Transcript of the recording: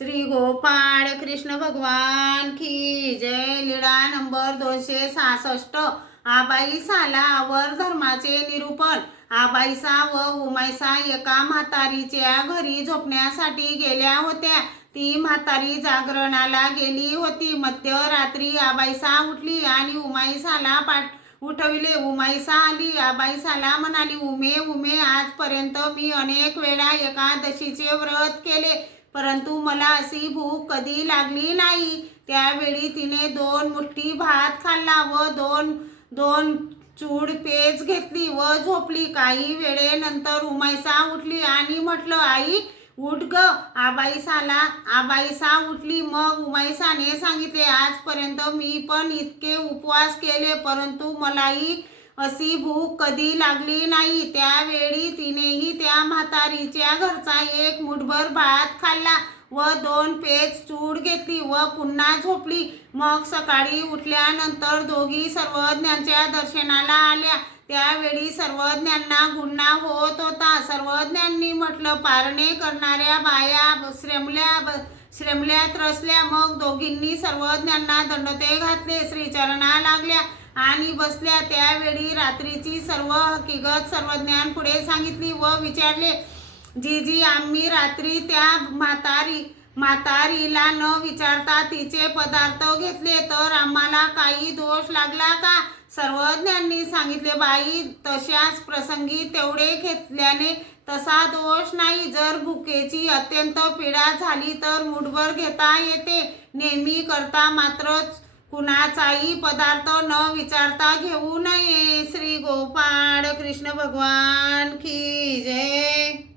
श्री गोपाळ कृष्ण भगवान की जय। लीळा नंबर 266। आबाईसा वर धर्माचे निरूपण। आबाईसा व उमाईसा एका म्हातारीच्या घरी झोपण्यासाठी गेल्या होत्या। ती म्हातारी जागरणाला गेली होती। मध्यरात्री आबाईसा उठली आणि उमाईसाला उठविले। उमाईसा आली, आबाईसाला म्हणाली, उमे उमे, आजपर्यंत मी अनेक वेळा एकादशीचे व्रत केले, परंतु मला अशी भूक कधी लागली नाही। त्यावेळी तिने 2 मुठी भात खाल्ला व दोन चूड पेज घेतली व झोपली। काही वेळेनंतर उमाईसा उठली आणि म्हटलं, आई उठ ग। आबाईसा उठली। मग उमाईसाने सांगितले, आजपर्यंत मी पण इतके उपवास केले, परंतु मलाही अशी भूक कधी लागली नाही। त्यावेळी तिनेही त्या म्हातारीच्या घरचा 1 मुठभर भात खाल्ला व 2 पेज चूड घेतली व पुन्हा झोपली। मग सकाळी उठल्यानंतर दोघी सर्वज्ञांच्या दर्शनाला आल्या। त्यावेळी सर्वज्ञांना गुन्हा होत होता। सर्वज्ञांनी म्हटलं, पारणे करणाऱ्या बाया श्रमल्या त्रसल्या। मग दोघींनी सर्वज्ञांना दंडोते घातले, श्रीचरणा लागल्या आणि बसल्या। त्यावेळी रात्रीची सर्व हकीकत सर्वज्ञांपुढे सांगितली व विचारले, जीजी, आम्ही रात्री त्या म्हातारीला न विचारता तिचे पदार्थ घेतले, तर आम्हाला काही दोष लागला का? सर्वज्ञांनी सांगितले, बाई, तशाच प्रसंगी तेवढे घेतल्याने तसा दोष नाही। जर भुकेची अत्यंत पीडा झाली तर मुठभर घेता येते। नेहमी करता मात्र कुणाचाही पदार्थ न विचारता घेऊ नये। श्री गोपाळ कृष्ण भगवान की जय।